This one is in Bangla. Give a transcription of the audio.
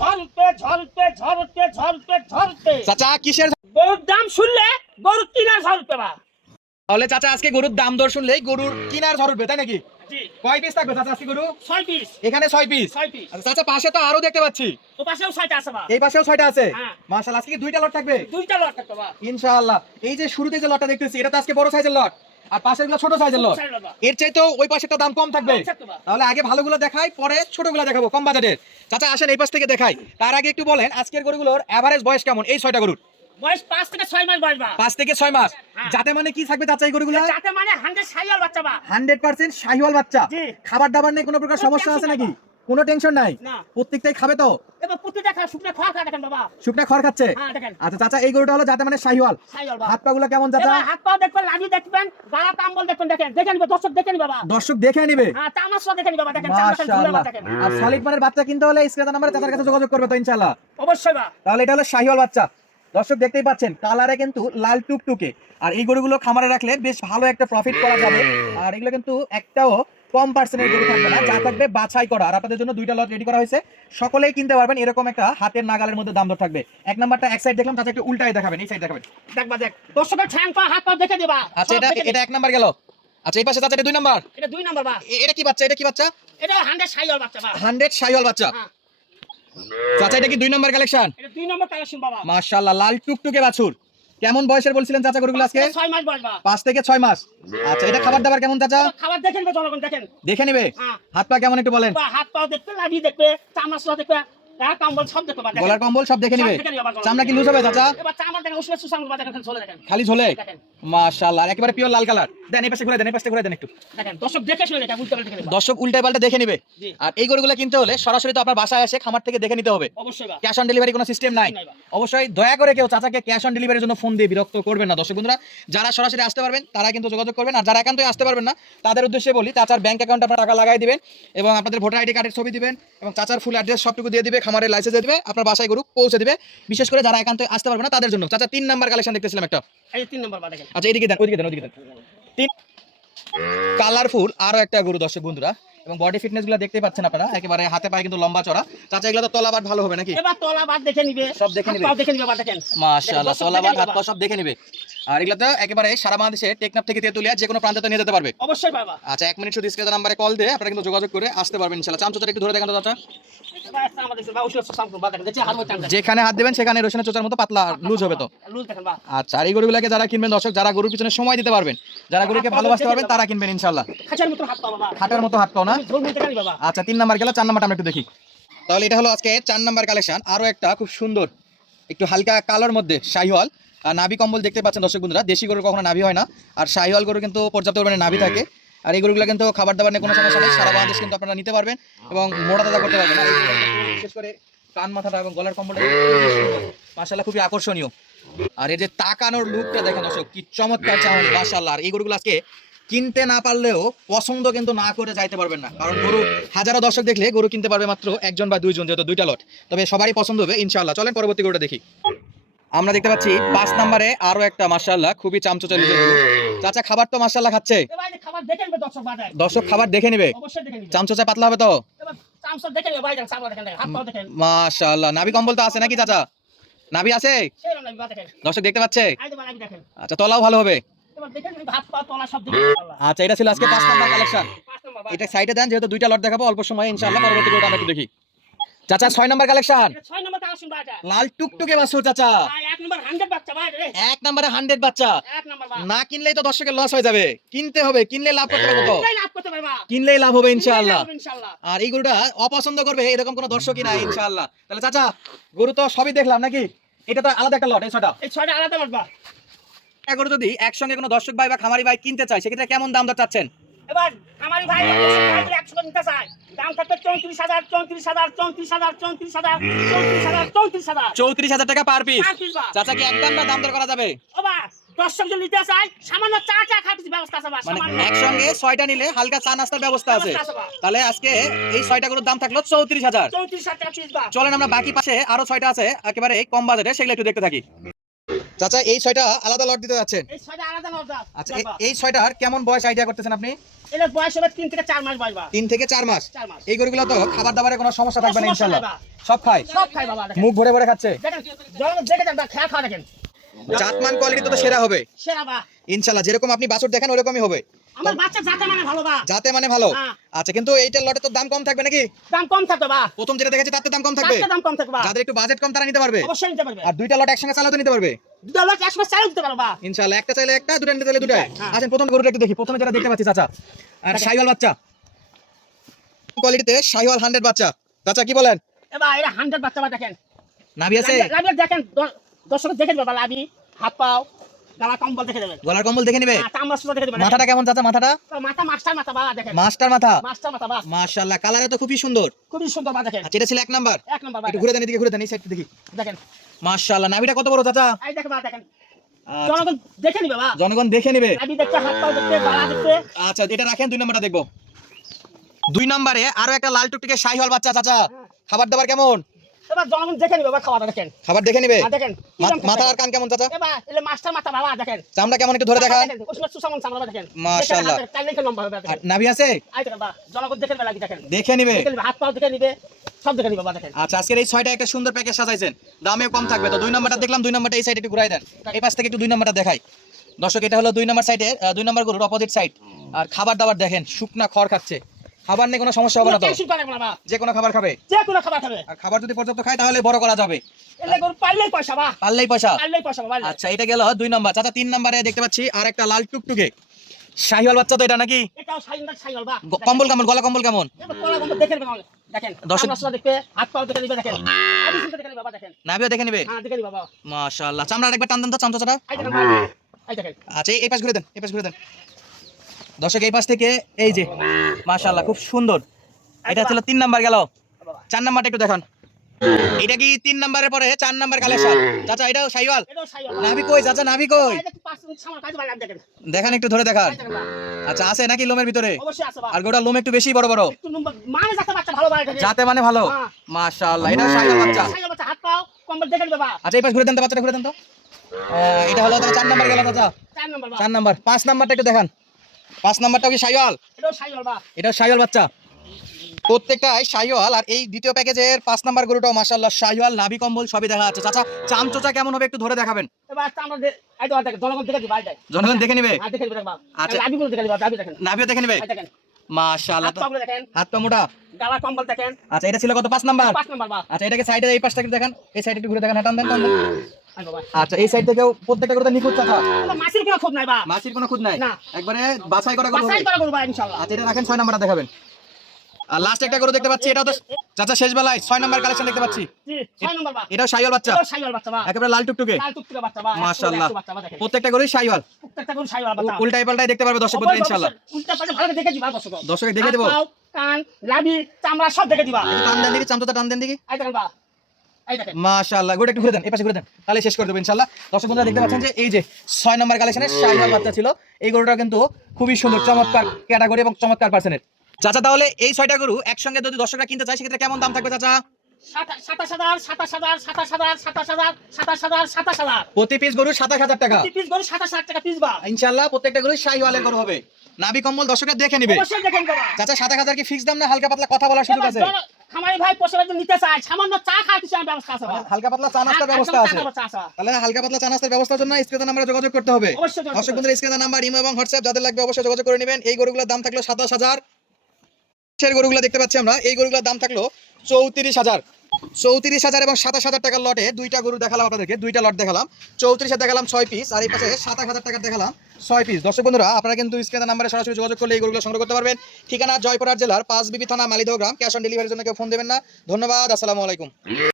ঝড় উঠবে, ঝড় উঠবে, ঝড় উঠবে, ঝড় উঠবে, ঝড় উঠবে। চাচা কিসের? গরুর দাম শুনলে গরুর কিনার ঝড় উঠবে বা। তাহলে চাচা আজকে গরুর দাম দর শুনলেই গরুর কিনার ঝড় উঠবে, তাই নাকি? জি, কয় পিস থাকবে চাচা আজকে গরু? 6 পিস। এখানে 6 পিস। 6 পিস। আচ্ছা চাচা পাশে তো আরো দেখতে পাচ্ছি, ও পাশেও 6টা আছে বা। এই পাশেও 6টা আছে। হ্যাঁ। মাশাআল্লাহ, আজকে কি 2টা লট থাকবে? 2টা লট থাকবে বা। ইনশাআল্লাহ। এই যে শুরুতে যে লটটা দেখতেছি এটা তো আজকে বড় সাইজের লট, আর পাশের গুলো ছোট সাইজের লট। ছোট size এর বা। এর চাইতেও ওই পাশেরটা দাম কম থাকবে। কম থাকবে বা। তাহলে আগে ভালোগুলো দেখাই, পরে ছোটগুলো দেখাবো কম বাজেটের। চাচা আসেন এই পাশ থেকে দেখাই। তার আগে একটু বলেন আজকের গরুগুলোর এভারেজ বয়স কেমন এই 6টা গরুর? বয়স 5 থেকে 6 মাস বয়স বা। 5 থেকে 6 মাস। হ্যাঁ। যাতে মানে কি থাকবে চাচা এই গরুগুলো? যাতে মানে 100 সাইয়াল বাচ্চা বা। 100% শাহিওয়াল বাচ্চা। জি। খাবার দাবার নিয়ে কোনো প্রকার কোনো সমস্যা tension আছে নাই নাকি? বাবা। কোনো টেনশন নাই? না। প্রত্যেকটাই খাবে তো? এবার প্রতিটা শুকনো খাওয়া খা দেখেন বাবা। শুকনা খড় খাচ্ছে? হ্যাঁ দেখেন। আচ্ছা চাচা এই গরুটা হলো যাতে মানে শাহিওয়াল। সাইয়াল বা। হাত পা গুলো কেমন চাচা? এবার হাত পা দেখবেন, লাঠি দেখবেন, গলা কম্বল দেখবেন, দেখেন দেখেন দর্শক দেখেন বাবা। দর্শক দেখে নিবে। হ্যাঁ তামাশা দেখেন বাবা, দেখেন চামড়া ঝুলে মাশাআল্লাহ। দেখেন। আর শালিক মানের বাচ্চা কিনতে হলে স্ক্রিনে নাম্বারে চাচার কাছে যোগাযোগ করবে তো ইনশাআল্লাহ। অবশ্যই বা। তাহলে এটা হলো শাহিওয়াল বাচ্চা। দর্শক দেখতেই পাচ্ছেন কালারে কিন্তু লাল টুকটুকে। আর এই গরুগুলো খামারে রাখলে বেশ ভালো একটা প্রফিট করা যাবে। আর এগুলো কিন্তু একটাও কম পার্সেন্টের গরু থাকবে না, যা থাকবে বাছাই করা। আর আপনাদের জন্য 2টা লট রেডি করা হয়েছে, সকলেই কিনতে পারবেন। এরকম একটা হাতের নাগালের মধ্যে দাম দর থাকবে। এক নাম্বারটা এক সাইড দেখলাম, চাচা একটু উল্টাই দেখাবেন, এই সাইড দেখাবেন। দেখবা দেখ দর্শকের ঠ্যাং পা হাত পা দেখে দিবা। আচ্ছা এটা এক নাম্বার গেল। আচ্ছা এই পাশে চাচা এটা 2 নাম্বার। এটা 2 নাম্বার বা। এটা কি বাচ্চা? এটা কি বাচ্চা? এটা 100 সাইয়াল বাচ্চা বা। 100 শাহিওয়াল বাচ্চা। হ্যাঁ চাচা এটা কি 2 নাম্বার কালেকশন? এটা 2 নম্বর কালেকশন বাবা। মাশাআল্লাহ, লাল টুকটুকে বাছুর। কেমন বয়সের বলছিলেন চাচা গরুগুলো আজকে? 6 মাস বয়স বা। 5 থেকে 6 মাস। আচ্ছা এটা খাবার দাবার কেমন চাচা? এবার খাবার দেখেন জনগণ দেখেন। দেখে নিবে। হ্যাঁ। হাত পা কেমন একটু বলেন। বা হাত পা দেখবে, লাঠি দেখবে, চামড়া দেখবে, গা কম্বল সব দেখবে বা দেখেন। গলার কম্বল সব দেখে নিবে। সব দেখে নিবে বাবা। চামড়া কি লুজ হবে চাচা? এবার চামড়া দেখেন, উষ্ণ সুসাম বা দেখেন, ঝোলে দেখেন। খালি ঝোলে? দেখেন। মাশাআল্লাহ, আর একেবারে পিওর লাল কালার। দেন এই পাশে ঘুরে দেন, এই পাশে ঘুরে দেন একটু। দেখেন দর্শক দেখে শুনে দেখেন, উল্টো পাল্টা দেখে নিবা। দর্শক উল্টাই পাল্টা দেখে নিবে। জি। আর এই গরুগুলো কিনতে হলে সরাসরি তো আপনার বাসায় এসে খামার থেকে দেখে নিতে হবে। অবশ্যই বা। ক্যাশ অন ডেলিভারি কোনো সিস্টেম নাই। নাই বা। অবশ্যই দয়া করে কেউ চাচাকে ক্যাশ অন ডেলিভারির জন্য ফোন দিয়ে বিরক্ত করবেন না। দর্শক বন্ধুরা যারা সরাসরি আসতে পারবেন তারা কিন্তু যোগাযোগ করবেন, আর যারা একান্তই আসতে পারবেন না তাদের উদ্দেশ্যে বলি চাচার ব্যাংক অ্যাকাউন্টে আপনারা টাকা লাগাই দিবেন এবং আপনাদের ভোটার আইডি কার্ডের ছবি দিবেন এবং চাচার ফুল অ্যাড্রেস সবটুকু দিয়ে দিবে, খামারের লাইসেন্স দিয়ে দিবে, আপনার বাসায় গরু পৌঁছে দিবে। বিশেষ করে যারা একান্তই আসতে পারবে না তাদের জন্য। চাচা 3 নাম্বার কালেকশন দেখতেছিলাম একটা। এই 3 নম্বর বা দেখেন। আচ্ছা এদিকে দেন, ওইদিকে দেন, ওইদিকে দেন। 3 কালারফুল আরো একটা গরু দর্শক বন্ধুরা, এবং বডি ফিটনেস গুলো দেখতেই পাচ্ছেন আপনারা, একেবারে হাতে পায়ে কিন্তু লম্বা চড়া। চাচা এগুলো তো তলাবাট ভালো হবে নাকি? এবার তলা বাদ দেখে নিবে, সব দেখে হাত নিবে। পা দেখে নিবে বা দেখেন। মাশাআল্লাহ, দর্শক তলাবাট দেখে হাত নিবে পা বা। সব দেখে নিবে। আর এগুলো তো একেবারে সারা বাংলাদেশে টেকনাফ থেকে তেতুলিয়া যে কোনো প্রান্তে নিয়ে যেতে পারবে। অবশ্যই বাবা। আচ্ছা 1 মিনিট শুধু স্ক্রিনের নাম্বারে কল দিয়ে আপনারা কিন্তু যোগাযোগ করে আসতে পারবেন ইনশাআল্লাহ। চামচটা একটু ধরে দেখেন তো চাচা। এবার আমাদের বা উষ্ণ সুসাম বা দেখেন, দেখছি হাত পা যেখানে হাত দিবেন সেখানে রসুনের চোচার মতো পাতলা লুজ হবে তো। লুজ দেখেন বা। আচ্ছা আর এই গরুগুলোকে যারা কিনবেন দর্শক, যারা গরুর পিছনে সময় দিতে পারবেন, যারা গরুকে ভালোবাসতে পারবেন তারা কিনবেন ইনশাআল্লাহ। খাঁচার মতো হাত পা বাবা। খাটার মতো হাত পাও না? ঝোল মুলতে কানি বাবা। আচ্ছা 3 নাম্বার গেল, 4 নাম্বারটা আমরা একটু দেখি। তাহলে এটা হলো আজকে 4 নাম্বার কালেকশন। আরো একটা খুব সুন্দর একটু হালকা কালোর মধ্যে শাহিওয়াল। আর নাভি কম্বল দেখতে পাচ্ছেন দর্শক বন্ধুরা, দেশি গরুর কখনো নাভি হয় না, আর শাহিওয়াল গরু কিন্তু পর্যাপ্ত পরিমাণে নাভি থাকে। আর এই গরুগুলো কিন্তু খাবার দাবার নিয়ে কোনো সমস্যা নেই, সারা বাংলাদেশ কিন্তু আপনারা নিতে পারবেন এবং মোটা তাজা করতে পারবেন। আর এই গরুগুলো কিন্তু বিশেষ করে কান মাথাটা এবং গলার কম্বলটা মাশাআল্লাহ খুবই আকর্ষণীয়। আর এই যে তাকানোর লুকটা দেখেন দর্শক, কি চমৎকার চাউনি মাশাআল্লাহ। আর এই গরুগুলো আজকে কিনতে না পারলেও পছন্দ কিন্তু না করে যাইতে পারবেন না, কারণ গরু হাজারো দর্শক দেখলে গরু কিনতে পারবে মাত্র 1 জন বা 2 জন, যেহেতু 2টা লট। তবে সবারই পছন্দ হবে ইনশাআল্লাহ। চলেন পরবর্তী গরুটা দেখি। আমরা দেখতে পাচ্ছি 5 নম্বরে আরো একটা মাশাআল্লাহ খুবই চামচোচা লিজের গরু। চাচা খাবার তো মাশাআল্লাহ খাচ্ছে। এবার এই খাবার দেখে নিবে দর্শক বাজার। দর্শক খাবার দেখে নিবে। অবশ্যই দেখে নিবে। চামচোচা পাতলা হবে তো? এবার চামচা দেখে নিবে ভাই, দেখেন চামড়া দেখেন, হাত পা দেখেন। মাশাআল্লাহ, নাভি কম্বল তো আছে নাকি চাচা? নাভি আছে? সেই না বা দেখেন। দর্শক দেখতে পাচ্ছে? আই তো বানাবি দেখেন। আচ্ছা তলাও ভালো হবে। এবার দেখেন হাত পা তলা সব দেখে নিবে আল্লাহ। আচ্ছা এটা ছিল আজকে 5 নাম্বার কালেকশন। 5 নম্বর বা। এটা সাইডে দেন, যেহেতু 2টা লট দেখাবো অল্প সময় ইনশাআল্লাহ। পরবর্তী গরুটা আমরা একটু দেখি। চাচা 6 নাম্বার কালেকশন। এটা 6 নম্বর কালেকশন বা এটা। লাল টুকটুকে বাছুর চাচা। ভাই 1 নম্বর 100 বাচ্চা ভাই রে। 1 নম্বরে 100 বাচ্চা। 1 নম্বর বা। না কিনলেই তো দর্শকের লস হয়ে যাবে, কিনতে হবে, কিনলে লাভ করতে পারবো তো। তাই লাভ করতে পারবা। কিনলেই লাভ হবে ইনশাআল্লাহ। ইনশাআল্লাহ। আর এই গরুটা অপছন্দ করবে এরকম কোনো দর্শকই নাই ইনশাআল্লাহ। তাহলে চাচা গরু তো সবই দেখলাম নাকি? এটা তো আলাদা একটা লট, এই ছটা। এই 6টা আলাদা বাটবা। এই গরু যদি একসঙ্গে কোনো দর্শক ভাই বা খামারি ভাই কিনতে চায় সেক্ষেত্রে কেমন দাম দর চাচ্ছেন? এবার আমারই ভাই 100 নিতে চায়। দাম থাকবে 34,000, 34,000, 34,000, 34,000, 34,000, 34,000। 34,000 টাকা পার পিস। পার পিস বা। চাচা কি একদম না দাম দর করা যাবে? ওবা দর্শক যদি নিতে চায় সামান্য চা খাওয়ার ব্যবস্থা আছে বা। মানে সামান্য একসঙ্গে 6টা নিলে হালকা চা নাস্তার ব্যবস্থা আছে। ব্যবস্থা আছে বা। তাহলে আজকে এই 6টা গরুর দাম থাকলো 34,000। 34,000 টাকা পিস বা। চলেন আমরা বাকি পাশে আরো 6টা আছে একেবারে কম বাজেটে, সেগুলো একটু দেখতে থাকি। চাচা এই 6টা আলাদা লট দিতে যাচ্ছেন। এই 6টা আলাদা লট দাও। আচ্ছা এই 6টার কেমন বয়স আইডিয়া করতেছেন আপনি? এর বয়স হবে 3 থেকে 4 মাস বয়স বা। 3 থেকে 4 মাস। 4 মাস। এই গরুগুলো তো খাবার দাবারে কোনো সমস্যা থাকবে না সমস্যা ইনশাআল্লাহ। নাই বা। সব খায়। সব খাই বাবা দেখেন। মুখ ভরে ভরে খাচ্ছে। দেখেন জনগণ দেখে যান খেয়া খাওয়া দেখেন। জাতমান কোয়ালিটি তো সেরা হবে সেরা বা। ইনশাআল্লাহ। যেরকম আপনি বাছুর দেখেন ওরকমই হবে। আমার বাচ্চা জাতে মানে ভালো বা। যাতে মানে ভালো। হ্যাঁ। আচ্ছা কিন্তু এইটার লটে তো দাম কম থাকবে নাকি? দাম কম থাকবে বা। প্রথম যেটা দেখেছি তাতে দাম কম থাকবে। তাতে দাম কম থাকবে বা। যাদের একটু বাজেট কম তারা নিতে পারবে। অবশ্যই নিতে পারবে। আর দুইটা লট একসঙ্গে চালাতে নিতে পারবে। দুটো লট একসময় চাইলে দিতে পারবে বা। ইনশাআল্লাহ। একটা চাইলে একটা, দুটো নিতে চাইলে দুটাই। হ্যাঁ। আসেন প্রথম গরুটা একটু দেখি। প্রথমে যেটা দেখতে পাচ্ছি চাচা, আর শাহিওয়াল বাচ্চা কোয়ালিটিতে শাহিওয়াল 100 বাচ্চা। চাচা কি বলেন? এবার এরা 100 বাচ্চা বা দেখেন। নাভি আছে? লাভি দেখেন দর্শক দেখে দিবে বা লাভি হাত পাও গালা কম্বল দেখে দেবেন। গলার কম্বল দেখে নিবে? চামড়া সুতো দেখে দিবেন। মাথাটা কেমন চাচা? মাথাটা মাথা মাস্টার মাথা বা দেখেন। মাস্টার মাথা। মাস্টার মাথা বা। মাশাআল্লাহ কালারে তো খুবই সুন্দর। খুবই সুন্দর বা দেখেন। আচ্ছা এটা ছিল 1 নাম্বার। 1 নম্বর বা। একটু ঘুরে দেন, এদিকে ঘুরে দেন, এই সাইডটা দেখি। দেখেন মাশাআল্লাহ নাভিটা কত বড় চাচা? এই দেখেন বা দেখেন। আচ্ছা, জনগণ দেখে নিবে বা। জনগণ দেখে নিবে। লাভি দেখতে হাত পাও দেখতে গালা দেখতে। আচ্ছা এটা রাখেন, 2 নাম্বারটা দেখবো। 2 নম্বরে আরো একটা লাল টুকটুকে শাহিওয়াল বাচ্চা চাচা। খাবার দাবার কেমন? এবার জনগণ দেখে নিবে বা খাওয়াটা দেখেন। খাবার দেখে নিবে? দেখেন মাথা আর কান কেমন চাচা? এবার এলে মাস্টার মাথা বাবা দেখেন। চামড়া কেমন একটু ধরে দেখান। ওসমা সুসামন চামড়া দেখেন। মাশাআল্লাহ। কাল দেখে লম্বা হবে আর দেখেন। নাভি আছে? আই দেখেন বা জনগণ দেখে নিবে লাগি দেখেন। দেখে নিবে। দেখে নিবে হাত পাও দেখে নিবে সব দেখে নিবে বা দেখেন। আচ্ছা আজকের এই 6টা একটা সুন্দর প্যাকেজ সাজাইছেন, দামেও কম থাকবে। তো 2 নাম্বারটা দেখলাম, 2 নাম্বারটা এই সাইডে একটু ঘুরাই দেন। এই পাশ থেকে একটু 2 নাম্বারটা দেখাই দর্শক। এটা হলো 2 নাম্বার সাইডে, 2 নাম্বার গরুর অপোজিট সাইড। আর খাবার দাবার দেখেন, শুকনা খড় খাচ্ছে। খাবার নিয়ে কোনো সমস্যা হবে না তো? টেনশন করে না বাবা। যে কোনো খাবার খাবে? যে কোনো খাবার খাবে। আর খাবার যদি পর্যাপ্ত খায় তাহলে বড় করা যাবে। এলে গরু পাললেই পয়সা বা। পারলেই পয়সা। পাললেই পয়সা বাবা। আচ্ছা এটা গেল 2 নাম্বার। চাচা 3 নাম্বারে দেখতে পাচ্ছি আর একটা লাল টুকটুকে শাহিওয়াল বাচ্চা। তো এটা নাকি এটাও সাইনটা সাইল বা। কম্বল কেমন? গলা কম্বল কেমন? এবার কোলা গম্বল দেখে নিবে দেখেন। দর্শক- চামড়া সুতো দেখবে হাত পাও দেখে নিবে দেখেন। আদি সুতো দেখে নিবে বাবা দেখেন। নাভিও দেখে নিবে? হ্যাঁ দেখে নিবে বাবা। মাশাআল্লাহ। চামড়া একবার টান দেন তো চামচাটা। আই দেখেন বাবা। আই দেখেন। আচ্ছা এই পাশ ঘুরে দেন, এই পাশ ঘুরে দেন দর্শক। এই পাশ থেকে এই যে মাশাআল্লাহ খুব সুন্দর। এটা ছিল 3 নাম্বার গেল। 4 নাম্বারটা একটু দেখান। এটা কি 3 নাম্বারের পরে 4 নাম্বার কালেকশন? চাচা এটাও শাহিওয়াল? এটাও সাইল। নাভি কই চাচা? নাভি কই? এই দেখো 5 মিনিট সামনে কাজ বানাম দেখেন। দেখান একটু ধরে দেখান। আই দেখেন বাবা। আচ্ছা আছে নাকি লোমের ভিতরে? অবশ্যই আছে বাবা। আর গোটা লোম একটু বেশি বড় বড়। একটু নম্বর মানে যাতে বাচ্চা ভালো বাড়ে থাকে। যাতে মানে ভালো। হ্যাঁ। মাশাআল্লাহ এটাও শাহিওয়াল বাচ্চা। সাইল বাচ্চা হাত পাও কম্বল দেখে নিবে বাবা। আচ্ছা এই পাশ ঘুরে দেন তো, বাচ্চাটা ঘুরে দেন তো। এটা হলো তাহলে 4 নাম্বার গেল চাচা। 4 নম্বর বাবা। 4 নাম্বার। 5 নাম্বারটা একটু দেখান। 5 নাম্বারটাও কি শাহিওয়াল? এটাও সাইল বাবা। এটা শাহিওয়াল বাচ্চা। প্রত্যেকটাই শাহিওয়াল। আর এই দ্বিতীয় প্যাকেজের 5 নাম্বার গরুটাও মাশাআল্লাহ শাহিওয়াল, নাভি কম্বল সবই দেখা যাচ্ছে। চাচা চামচোচা কেমন হবে একটু ধরে দেখাবেন। এবার আমরা আই তো দেখেন জনগণ দেখে দিবে আই দেখ। জনগণ দেখে নিবে? আর দেখে দিবে বাবা। আচ্ছা। লাভি গুলো দেখে দিবে লাভি দেখেন। নাভিও দেখে নিবে? আই দেখেন। মাশাআল্লাহ। হাত পাগুলো দেখেন। হাত পা মোটা। গালা কম্বল দেখেন। আচ্ছা এটা ছিল কত? 5 নাম্বার। 5 নম্বর বাবা। আচ্ছা এটাকে সাইডে এই পাশটা একটু দেখান, এই সাইডে একটু ঘুরে দেখান। টান দেন টান দেন। আই বাবা। আচ্ছা এই সাইড থেকেও প্রত্যেকটা গরুতে নিখুঁত চাচা। এটা মাসির কোনো খুব নাই বাবা। মাছির কোনো খুঁত নাই? না। একবারে বাছাই করা গরু বাসাই হবে। করা করবা ইনশাআল্লাহ। আচ্ছা এটা রাখেন, 6 নাম্বারটা দেখাবেন। আর লাস্ট একটা গরু দেখতে পাচ্ছি, এটাও তো চাচা শেষ বেলায় 6 নাম্বার কালেকশন দেখতে পাচ্ছি। জি 6 নম্বর বাবা। এটাও শাহিওয়াল বাচ্চা। এটাও সাইল বাচ্চা বাবা। একেবারে লাল টুকটুকে। লাল টুকটুকে বাচ্চা বাবা। মাশাআল্লাহ। বাচ্চা বাবা দেখেন। প্রত্যেকটা গরুই শাহিওয়াল। প্রত্যেকটা গরু সাইল বাচ্চা। উল্টাই পাল্টাই দেখতে পারবে দর্শক বন্ধুরা ইনশাআল্লাহ। উল্টা পাল্টা ভালো করে দেখে দিবা দর্শক। দর্শক দেখে দেবো। হাত পাও, কান লাভি চামড়া সব দেখে দিবা। একটু টান দেন দেখি, চামচাটা টান দেন দেখি। আই দেখেন বাবা। আই দেখেন। মাশাআল্লাহ। গরুটা একটু ঘুরে দেন, এই পাশে ঘুরে দেন, তাহলে শেষ করে দেবো ইনশাআল্লাহ। দর্শক বন্ধুরা দেখতে পাচ্ছেন যে এই যে 6 নাম্বার কালেকশনের শাহিওয়াল বাচ্চা ছিল। এই গরুটা কিন্তু খুবই সুন্দর, চমৎকার ক্যাটাগরি এবং চমৎকার পার্সেন্টের। চাচা তাহলে এই 6টা গরু একসঙ্গে যদি দর্শকরা কিনতে চায় সেক্ষেত্রে কেমন দাম থাকবে চাচা? 27,000 27,000 27,000 27,000 27,000 27,000 প্রতি পিস গরু 27,000 টাকা। পিস গরু 27,000 টাকা পিস বা। ইনশাআল্লাহ প্রত্যেকটা গরু শাহিওয়ালের গরু হবে। নাভি কম্বল দর্শকরা দেখে নিবে। অবশ্যই দেখেন বাবা। চাচা 27,000 কি ফিক্স দাম না হালকা পাতলা কথা বলার সুযোগ আছে? খামারি ভাই পোষাবে নিতে চায় সামান্য চা খাওয়ার কিছু আমার ব্যবস্থা আছে বাবা। হালকা পাতলা চা নাস্তার ব্যবস্থা আছে। তাহলে হালকা পাতলা চা নাস্তার ব্যবস্থার জন্য স্ক্রিনে নাম্বারে যোগাযোগ করতে হবে। অবশ্যই যোগাযোগ দর্শক বন্ধুরা স্ক্রিনে নাম্বার, ইমো এবং হোয়াটসঅ্যাপ যাদের লাগবে অবশ্যই যোগাযোগ করে নেবেন। এই গরুগুলোর দাম থাকলো 27,000। গরুগুলো দেখতে পাচ্ছি আমরা, এই গরুগুলোর দাম থাকলো 34,000। 34,000 এবং 27,000 টাকার লটে দুইটা গরু দেখালাম আপনাদেরকে, দুইটা লট দেখালাম। 34,000 দেখালাম 6 পিস, আর এই পাশে 27,000 টাকার দেখালাম 6 পিস। দর্শক বন্ধুরা আপনারা কিন্তু স্ক্রিনের নাম্বারে সরাসরি যোগাযোগ করলে এই গরুগুলো সংগ্রহ করতে পারবেন। ঠিকানা জয়পুরহাট জেলার 5 বিবি থানা, মালিদহ গ্রাম। ক্যাশ অন ডেলিভারির জন্য কেউ ফোন দেবেন না। ধন্যবাদ, আসসালামু আলাইকুম।